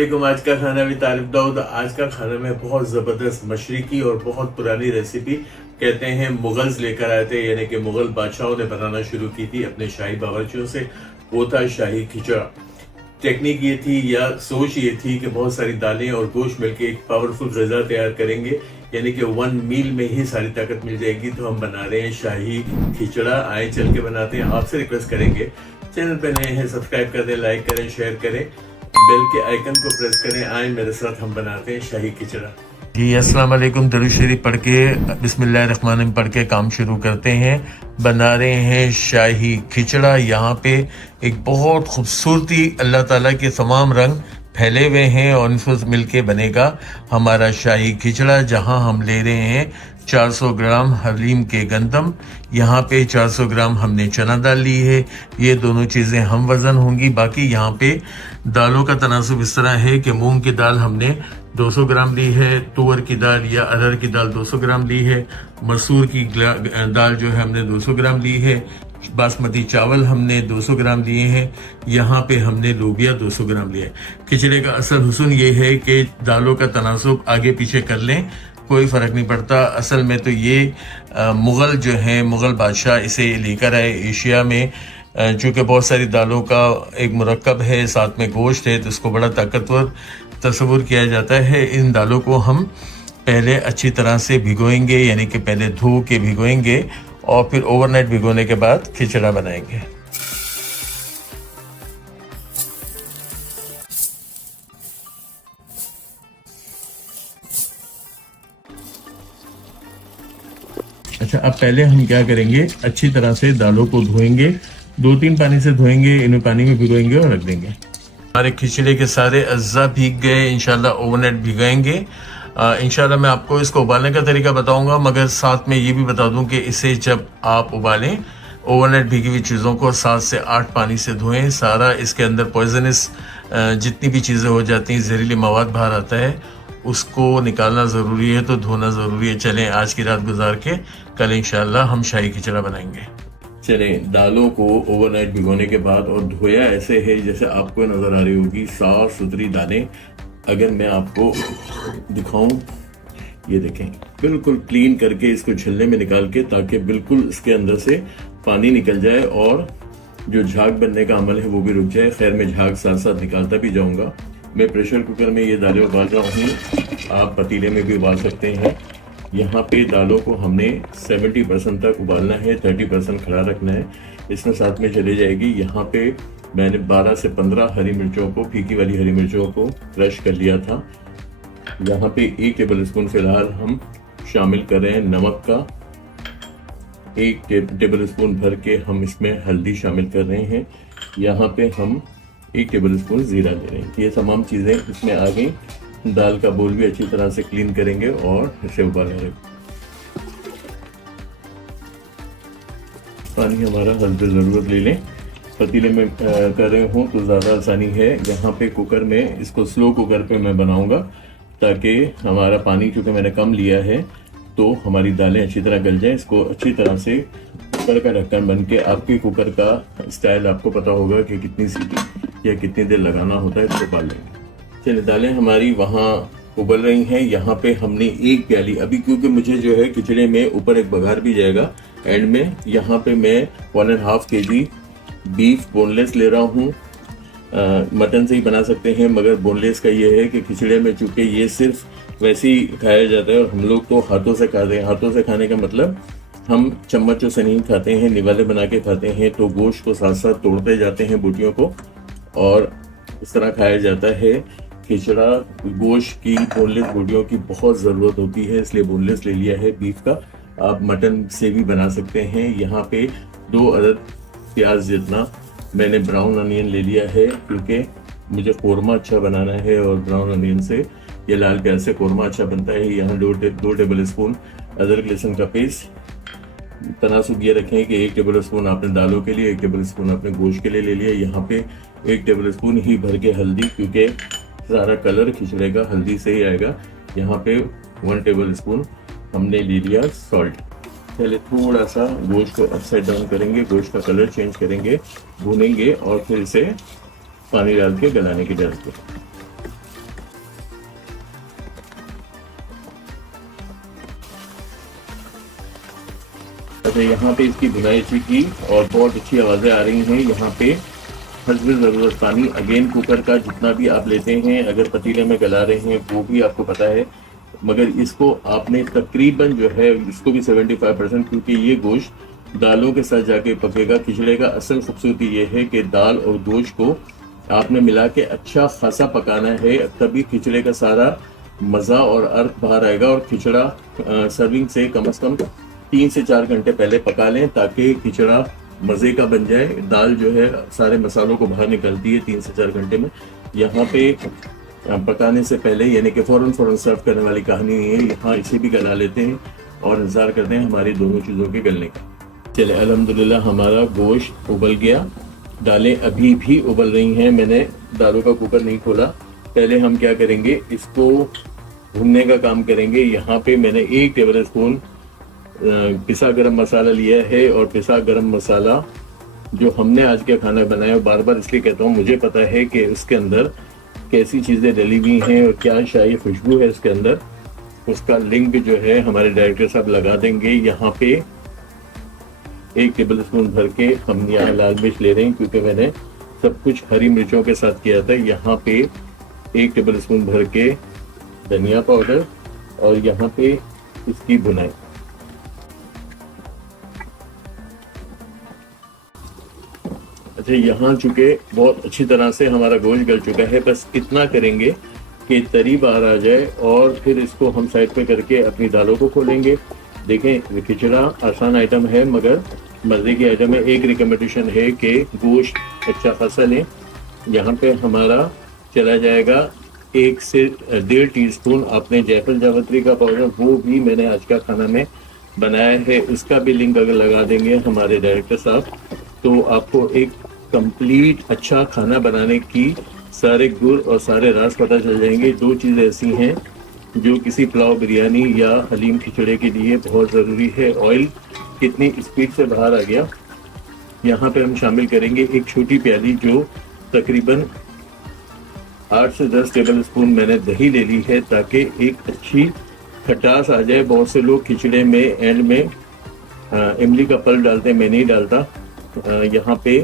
वालेकुम। आज का खाना भी तारिफ दाऊद। आज का खाना में बहुत ज़बरदस्त मशरिकी और बहुत पुरानी रेसिपी कहते हैं मुगल्स लेकर आए थे, यानी कि मुगल बादशाहों ने बनाना शुरू की थी अपने शाही बावर्चियों से। वो था शाही खिचड़ा। टेक्निक ये थी या सोच ये थी कि बहुत सारी दालें और गोश्त मिलकर एक पावरफुल गज़ा तैयार करेंगे, यानी कि वन मील में ही सारी ताकत मिल जाएगी। तो हम बना रहे हैं शाही खिचड़ा। आए चल के बनाते हैं। आपसे रिक्वेस्ट करेंगे, चैनल पे नए हैं सब्सक्राइब कर दें, लाइक करें, शेयर करें, बेल के आइकन को प्रेस करें। आए मेरे साथ, हम बनाते हैं शाही खिचड़ा। जी अस्सलाम वालेकुम। दरूद शरीफ पढ़ के बिस्मिल्लाहिर्रहमानिर्रहीम पढ़ के काम शुरू करते हैं। बना रहे हैं शाही खिचड़ा। यहाँ पे एक बहुत खूबसूरती अल्लाह ताला के तमाम रंग फैले हुए हैं और इनको मिलके बनेगा हमारा शाही खिचड़ा, जहाँ हम ले रहे हैं 400 ग्राम हलीम के गंदम। यहाँ पे 400 ग्राम हमने चना दाल ली है। ये दोनों चीज़ें हम वज़न होंगी। बाकी यहाँ पे दालों का तनासुब इस तरह है कि मूंग की दाल हमने 200 ग्राम ली है, तुअर की दाल या अरहर की दाल 200 ग्राम ली है, मसूर की दाल जो है हमने 200 ग्राम ली है, बासमती चावल हमने 200 ग्राम लिए हैं। यहाँ पे हमने लोबिया 200 ग्राम लिया है। खिचड़े का असल हुस्न ये है कि दालों का तनासुब आगे पीछे कर लें, कोई फ़र्क नहीं पड़ता। असल में तो ये मुग़ल जो हैं, मुग़ल बादशाह इसे लेकर आए एशिया में। चूँकि बहुत सारी दालों का एक मुरक्कब है, साथ में गोश्त है, तो इसको बड़ा ताकतवर तस्वुर किया जाता है। इन दालों को हम पहले अच्छी तरह से भिगोएंगे, यानी कि पहले धो के भिगोएंगे और फिर ओवरनाइट भिगोने के बाद खिचड़ा बनाएंगे। अच्छा, अब पहले हम क्या करेंगे, अच्छी तरह से दालों को धोएंगे, 2-3 पानी से धोएंगे, इन्हें पानी में भिगोएंगे और रख देंगे। हमारे खिचड़े के सारे अज्जा भीग गए। इंशाल्लाह ओवरनाइट भिगाएंगे। इंशाल्लाह मैं आपको इसको उबालने का तरीका बताऊंगा, मगर साथ में ये भी बता दूं कि इसे जब आप उबालें, ओवरनाइट भीगी हुई चीज़ों को 7 से 8 पानी से धोएं। सारा इसके अंदर पॉइजनस जितनी भी चीज़ें हो जाती हैं, जहरीली मवाद बाहर आता है, उसको निकालना ज़रूरी है, तो धोना ज़रूरी है। चलें आज की रात गुजार के कल इंशाल्लाह हम शाही खिचड़ा बनाएंगे। चलें, दालों को ओवरनाइट भिगोने के बाद, और धोया ऐसे है जैसे आपको नज़र आ रही होगी, साफ सुथरी दालें। अगर मैं आपको दिखाऊं, ये देखें, बिल्कुल क्लीन करके इसको छिलने में निकाल के, ताकि बिल्कुल इसके अंदर से पानी निकल जाए और जो झाग बनने का अमल है वो भी रुक जाए। खैर, मैं झाग साथ साथ निकालता भी जाऊंगा। मैं प्रेशर कुकर में ये दालें उबाल रहा हूँ, आप पतीले में भी उबाल सकते हैं। यहाँ पे दालों को हमने 70% तक उबालना है, 30% खड़ा रखना है। इसमें साथ में चली जाएगी, यहाँ पे मैंने 12 से 15 हरी मिर्चों को, फीकी वाली हरी मिर्चों को क्रश कर लिया था। यहाँ पे 1 टेबल स्पून फिलहाल हम शामिल कर रहे हैं नमक का। 1 टेबल स्पून भर के हम इसमें हल्दी शामिल कर रहे हैं। यहाँ पे हम 1 टेबल स्पून जीरा ले रहे हैं। ये तमाम चीज़ें इसमें आ गई। दाल का बोल भी अच्छी तरह से क्लीन करेंगे और इसे उबालेंगे। पानी हमारा हल्दी ज़रूरत ले लें। पतीले में कर रहे हूँ तो ज़्यादा आसानी है। यहाँ पे कुकर में, इसको स्लो कुकर पे मैं बनाऊंगा, ताकि हमारा पानी, क्योंकि मैंने कम लिया है, तो हमारी दालें अच्छी तरह गल जाएं। इसको अच्छी तरह से कुकर का ढक्कन बन के, आपके कुकर का स्टाइल आपको पता होगा कि कितनी सीटी या कितनी देर लगाना होता है, इसको उबाल लेंगे। चलिए, दालें हमारी वहाँ उबल रही हैं। यहाँ पे हमने 1 प्याली, अभी क्योंकि मुझे जो है खिचड़े में ऊपर एक बघार भी जाएगा एंड में, यहाँ पे मैं 1.5 kg बीफ बोनलेस ले रहा हूँ। मटन से ही बना सकते हैं, मगर बोनलेस का ये है कि खिचड़े में चूँकि ये सिर्फ वैसे ही खाया जाता है और हम लोग तो हाथों से खाते हैं। हाथों से खाने का मतलब हम चम्मचों से नहीं खाते हैं, निवाले बना के खाते हैं। तो गोश्त को साथ साथ तोड़ते जाते हैं बोटियों को, और इस तरह खाया जाता है। खिचड़ा गोश्त की बोनलेस बोटियों की बहुत ज़रूरत होती है, इसलिए बोनलेस ले लिया है बीफ का। आप मटन से भी बना सकते हैं। यहाँ पे 2 अदद प्याज जितना मैंने ब्राउन अनियन ले लिया है, क्योंकि मुझे कौरमा अच्छा बनाना है और ब्राउन अनियन से या लाल प्याज से कौरमा अच्छा बनता है। यहाँ 2 टेबल स्पून अदरक लहसुन का पेस्ट। तनासुब ये रखें कि 1 टेबल स्पून आपने दालों के लिए, 1 टेबल स्पून आपने गोश्त के लिए ले लिया। यहाँ पे 1 टेबल स्पून ही भर के हल्दी, क्योंकि सारा कलर खिचड़े का हल्दी से ही आएगा। यहाँ पे 1 टेबल स्पून हमने ले लिया सॉल्ट। पहले थोड़ा सा गोश्त को अपसाइड डाउन करेंगे, गोश्त का कलर चेंज करेंगे, भूनेंगे और फिर इसे पानी डाल के गलाने की डालते हैं। अच्छा, यहाँ पे इसकी भुनाई अच्छी की और बहुत अच्छी आवाज़ें आ रही हैं। यहाँ पे हस्बे ज़रूरत पानी, अगेन कुकर का जितना भी आप लेते हैं, अगर पतीले में गला रहे हैं वो भी आपको पता है, मगर इसको आपने तकरीबन जो है इसको भी 75%, क्योंकि ये गोश्त दालों के साथ जाके पकेगा। खिचड़े का असल खूबसूरती ये है कि दाल और गोश्त को आपने मिला के अच्छा खासा पकाना है, तभी खिचड़े का सारा मज़ा और अर्थ बाहर आएगा। और खिचड़ा सर्विंग से कम 3 से 4 घंटे पहले पका लें, ताकि खिचड़ा मज़े का बन जाए। दाल जो है सारे मसालों को बाहर निकलती है 3 से 4 घंटे में। यहाँ पे पकाने से पहले यानी कि फ़ौरन सर्व करने वाली कहानी नहीं है। यहाँ इसे भी गला लेते हैं और इंतज़ार करते हैं हमारी दोनों चीज़ों के गलने का। चले, अल्हम्दुलिल्लाह हमारा गोश्त उबल गया, दालें अभी भी उबल रही हैं। मैंने दालों का कुकर नहीं खोला। पहले हम क्या करेंगे, इसको भूनने का काम करेंगे। यहाँ पे मैंने 1 टेबल स्पून पिसा गरम मसाला लिया है, और पिसा गरम मसाला जो हमने आज का खाना बनाया, बार बार इसलिए कहता हूँ, मुझे पता है कि उसके अंदर कैसी चीज़ें डली हुई हैं और क्या शाही खुशबू है इसके अंदर। उसका लिंक जो है हमारे डायरेक्टर साहब लगा देंगे। यहाँ पे 1 टेबल स्पून भर के हम यहाँ लाल मिर्च ले रहे हैं, क्योंकि मैंने सब कुछ हरी मिर्चों के साथ किया था। यहाँ पे 1 टेबल स्पून भर के धनिया पाउडर, और यहाँ पे इसकी भुनाई। अच्छा, यहाँ चुके बहुत अच्छी तरह से हमारा गोश्त गल चुका है। बस इतना करेंगे कि तरी बाहर आ जाए, और फिर इसको हम साइड पे करके अपनी दालों को खोलेंगे। देखें, खिचड़ा आसान आइटम है मगर मज़े की आइटम है। एक रिकमेंडेशन है कि गोश्त अच्छा खासा लें। यहाँ पे हमारा चला जाएगा 1 से 1.5 टीस्पून आपने जायफल जावित्री का पाउडर, वो भी मैंने आज का खाना में बनाया है। उसका भी लिंक अगर लगा देंगे हमारे डायरेक्टर साहब, तो आपको एक कंप्लीट अच्छा खाना बनाने की सारे गुर और सारे राज पता चल जाएंगे। 2 चीज़ें ऐसी हैं जो किसी पुलाव, बिरयानी या हलीम खिचड़े के लिए बहुत ज़रूरी है। ऑयल कितनी स्पीड से बाहर आ गया। यहाँ पे हम शामिल करेंगे 1 छोटी प्याली, जो तकरीबन 8 से 10 टेबल स्पून मैंने दही ले ली है, ताकि एक अच्छी खटास आ जाए। बहुत से लोग खिचड़े में एंड में इमली का पल्प डालते हैं, मैं नहीं डालता। यहाँ पे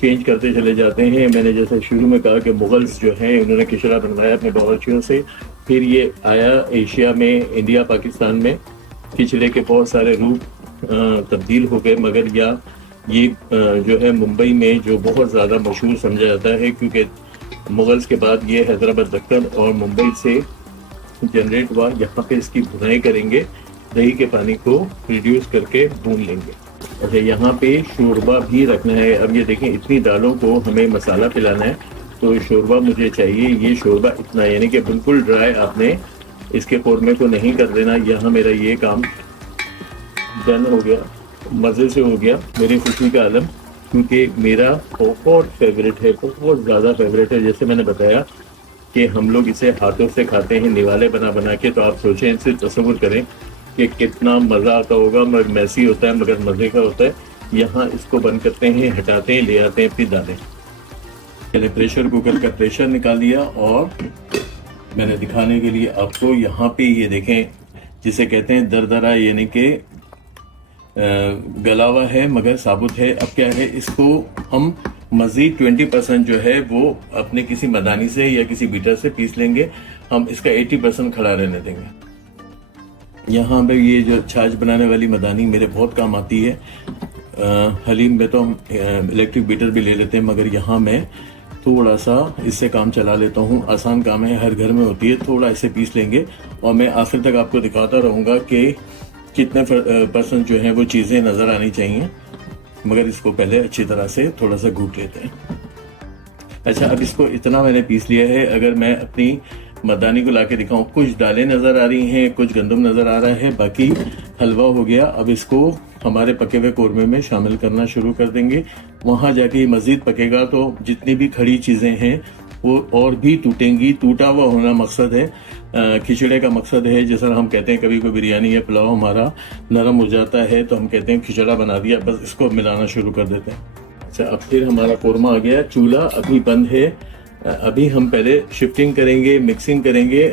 चेंज करते चले जाते हैं। मैंने जैसे शुरू में कहा कि मुगल्स जो हैं उन्होंने खिचड़ा बनवाया अपने बावर्चियों से, फिर ये आया एशिया में, इंडिया पाकिस्तान में खिचड़े के बहुत सारे रूप तब्दील हो गए। मगर ये जो है मुंबई में जो बहुत ज़्यादा मशहूर समझा जाता है, क्योंकि मुगल्स के बाद ये हैदराबाद, दक्कन और मुंबई से जनरेट हुआ। यहाँ पे इसकी भुनाई करेंगे, दही के पानी को रिड्यूस करके भून लेंगे। अच्छा, यहाँ पे शोरबा भी रखना है। अब ये देखें, इतनी दालों को हमें मसाला पिलाना है, तो शोरबा मुझे चाहिए। ये शोरबा इतना, यानी कि बिल्कुल ड्राई आपने इसके कौरमे को नहीं कर देना। यहाँ मेरा ये काम डन हो गया, मज़े से हो गया, मेरी खुशी का आलम, क्योंकि मेरा बहुत फेवरेट है, बहुत ज़्यादा फेवरेट है। जैसे मैंने बताया कि हम लोग इसे हाथों से खाते हैं, निवाले बना बना के, तो आप सोचें, इनसे तस्वुर करें कि कितना मज़ा आता होगा। मगर मैसी होता है मगर मज़े का होता है। यहाँ इसको बंद करते हैं, हटाते हैं, ले आते हैं, फिर डालें। मैंने प्रेशर कुकर का प्रेशर निकाल दिया, और मैंने दिखाने के लिए आपको यहाँ पे ये देखें, जिसे कहते हैं दरदरा, यानी कि गला हुआ है मगर साबुत है। अब क्या है, इसको हम मज़ीद 20% जो है वो अपने किसी मदानी से या किसी बीटर से पीस लेंगे। हम इसका 80% खड़ा रहने देंगे। यहाँ पे ये जो छाछ बनाने वाली मदानी मेरे बहुत काम आती है। हलीम में तो हम इलेक्ट्रिक बीटर भी ले लेते हैं, मगर यहाँ मैं थोड़ा सा इससे काम चला लेता हूँ। आसान काम है, हर घर में होती है। थोड़ा इसे पीस लेंगे, और मैं आखिर तक आपको दिखाता रहूँगा कि कितने % जो है वो चीज़ें नज़र आनी चाहिए। मगर इसको पहले अच्छी तरह से थोड़ा सा घूट लेते हैं। अच्छा, अब इसको इतना मैंने पीस लिया है। अगर मैं अपनी मदानी को लाके दिखाऊं, कुछ दालें नज़र आ रही हैं, कुछ गंदम नज़र आ रहा है, बाकी हलवा हो गया। अब इसको हमारे पके हुए कौरमे में शामिल करना शुरू कर देंगे। वहाँ जाके मज़ीद पकेगा तो जितनी भी खड़ी चीज़ें हैं वो और भी टूटेंगी। टूटा हुआ होना मकसद है, खिचड़े का मकसद है। जैसा हम कहते हैं कभी कोई बिरयानी या पुलाव हमारा नरम हो जाता है तो हम कहते हैं खिचड़ा बना दिया, बस इसको मिलाना शुरू कर देते हैं। अच्छा, अब फिर हमारा कौरमा आ गया। चूल्हा अभी बंद है। अभी हम पहले शिफ्टिंग करेंगे, मिक्सिंग करेंगे,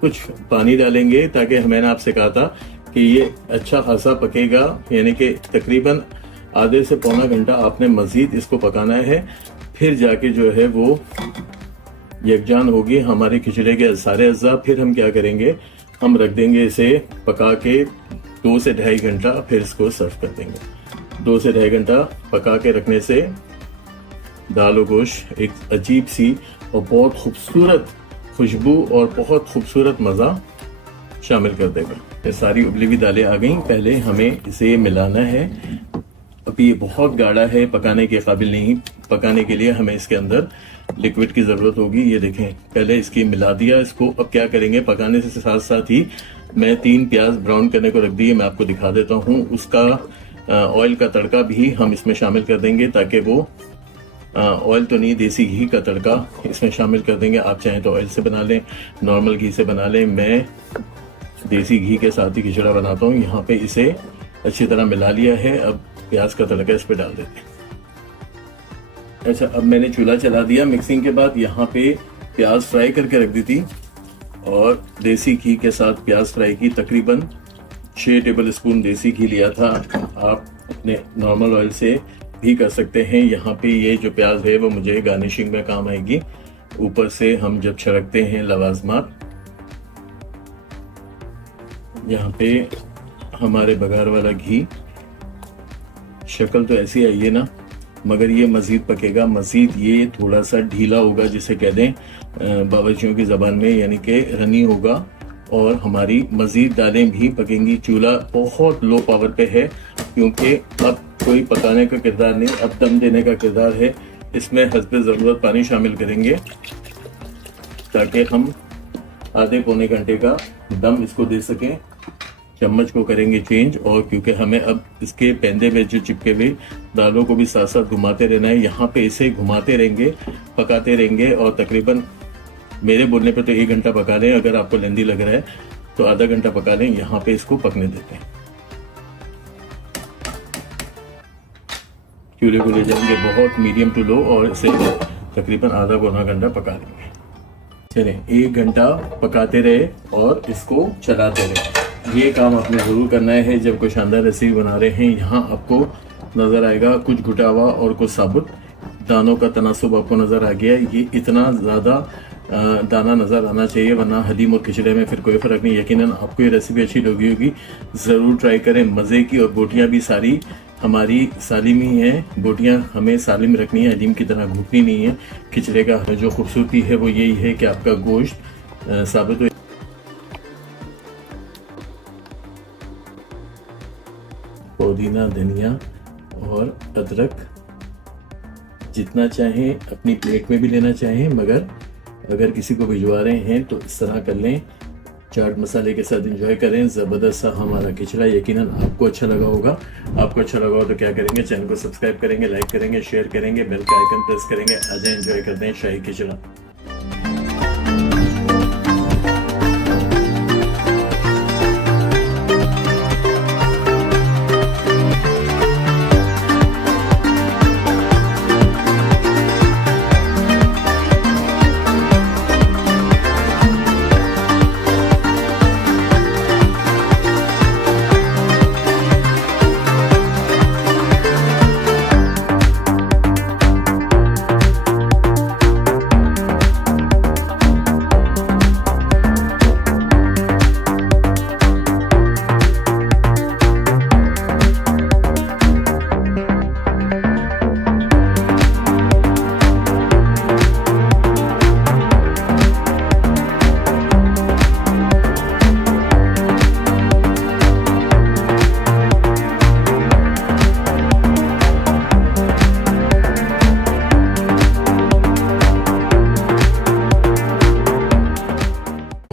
कुछ पानी डालेंगे, ताकि मैंने आपसे कहा था कि ये अच्छा खासा पकेगा, यानी कि तकरीबन आधे से पौना घंटा आपने मज़ीद इसको पकाना है। फिर जाके जो है वो यकजान होगी हमारे खिचड़े के सारे अज्जा। फिर हम क्या करेंगे, हम रख देंगे इसे पका के 2 से ढाई घंटा, फिर इसको सर्व कर देंगे। 2 से ढाई घंटा पका के रखने से दाल और गोश्त एक अजीब सी और बहुत खूबसूरत खुशबू और बहुत खूबसूरत मज़ा शामिल कर देगा। ये सारी उबली हुई दालें आ गई, पहले हमें इसे मिलाना है। अभी ये बहुत गाढ़ा है, पकाने के काबिल नहीं। पकाने के लिए हमें इसके अंदर लिक्विड की ज़रूरत होगी। ये देखें, पहले इसकी मिला दिया इसको। अब क्या करेंगे, पकाने से साथ साथ ही मैं 3 प्याज ब्राउन करने को रख दिए, मैं आपको दिखा देता हूँ। उसका ऑयल का तड़का भी हम इसमें शामिल कर देंगे, ताकि वो ऑयल तो नहीं, देसी घी का तड़का इसमें शामिल कर देंगे। आप चाहें तो ऑयल से बना लें, नॉर्मल घी से बना लें। मैं देसी घी के साथ ही खिचड़ा बनाता हूँ। यहाँ पे इसे अच्छी तरह मिला लिया है। अब प्याज का तड़का इस पे डाल देते हैं। अच्छा, अब मैंने चूल्हा चला दिया। मिक्सिंग के बाद यहाँ पे प्याज फ्राई करके रख दी थी और देसी घी के साथ प्याज फ्राई की। तकरीबन 6 टेबल स्पून देसी घी लिया था। आप अपने नॉर्मल ऑयल से भी कर सकते हैं। यहाँ पे ये जो प्याज है वो मुझे गार्निशिंग में काम आएगी। ऊपर से हम जब छिड़कते हैं लवाजमात, यहाँ पे हमारे बघार वाला घी, शक्ल तो ऐसी आई है ना, मगर ये मज़ीद पकेगा। मज़ीद ये थोड़ा सा ढीला होगा, जिसे कह दें बावर्चियों की ज़बान में, यानी कि रनी होगा। और हमारी मज़ीद दालें भी पकेंगी। चूल्हा बहुत लो पावर पे है, क्योंकि अब कोई पकाने का किरदार नहीं, अब दम देने का किरदार है। इसमें हस्बे ज़रूरत पानी शामिल करेंगे, ताकि हम आधे पौने घंटे का दम इसको दे सकें। चम्मच को करेंगे चेंज, और क्योंकि हमें अब इसके पेंदे में जो चिपके हुए दालों को भी साथ साथ घुमाते रहना है। यहाँ पे इसे घुमाते रहेंगे, पकाते रहेंगे, और तकरीबन मेरे बोलने पे तो 1 घंटा पका लें। अगर आपको लेंदी लग रहा है तो आधा घंटा पका लें। यहाँ पे इसको पकने देते हैं। चूल्हे को ले जाएंगे बहुत मीडियम टू लो, और इसे तकरीबन आधा पौना घंटा पका लेंगे। चलें, 1 घंटा पकाते रहे और इसको चलाते रहे। ये काम आपने ज़रूर करना है जब कोई शानदार रेसिपी बना रहे हैं। यहाँ आपको नज़र आएगा कुछ घुटा हुआ और कुछ साबुत दानों का तनासुब आपको नज़र आ गया। ये इतना ज़्यादा दाना नज़र आना चाहिए, वरना हलीम और खिचड़े में फिर कोई फ़र्क नहीं। यकीनन आपको ये रेसिपी अच्छी लगी होगी, ज़रूर ट्राई करें। मज़े की, और बोटियाँ भी सारी हमारी सालिम ही हैं। बोटियाँ हमें सालिम रखनी है, हलीम की तरह घूटनी नहीं है। खिचड़े का जो खूबसूरती है वो यही है कि आपका गोश्त साबित हो। पुदीना, धनिया और अदरक जितना चाहें अपनी प्लेट में भी लेना चाहें, मगर अगर किसी को भिजवा रहे हैं तो इस तरह कर लें। चाट मसाले के साथ एंजॉय करें। ज़बरदस्त सा हमारा खिचड़ा यकीनन आपको अच्छा लगा होगा। आपको अच्छा लगा हो तो क्या करेंगे, चैनल को सब्सक्राइब करेंगे, लाइक करेंगे, शेयर करेंगे, बेल का आइकन प्रेस करेंगे। आ जाए, एंजॉय करते हैं शाही खिचड़ा।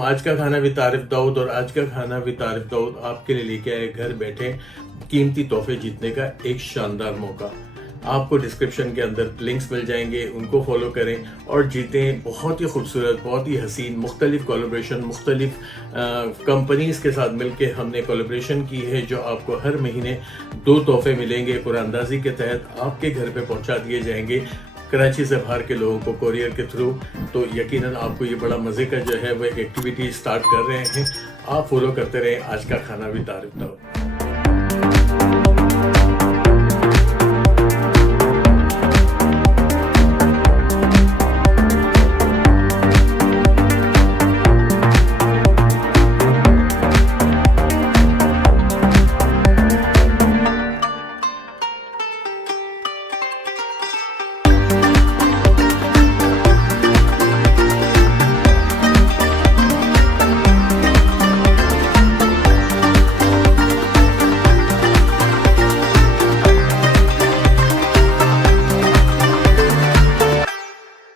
आज का खाना विद आरिफ दाऊद, और आज का खाना विद आरिफ दाऊद आपके लिए लेके आए घर बैठे कीमती तोहफे जीतने का एक शानदार मौका। आपको डिस्क्रिप्शन के अंदर लिंक्स मिल जाएंगे, उनको फॉलो करें और जीतें बहुत ही खूबसूरत, बहुत ही हसीन मुख्तलिफ कोलैबोरेशन। मुख्तलिफ कंपनीज के साथ मिलके हमने कोलैबोरेशन की है, जो आपको हर महीने 2 तोहफे मिलेंगे। कुरानंदाजी के तहत आपके घर पे पहुंचा दिए जाएंगे कराची से बाहर के लोगों को कोरियर के थ्रू। तो यकीनन आपको ये बड़ा मज़े का जो है वो एक एक्टिविटी स्टार्ट कर रहे हैं। आप फॉलो करते रहे आज का खाना विद तारिफ दाऊद।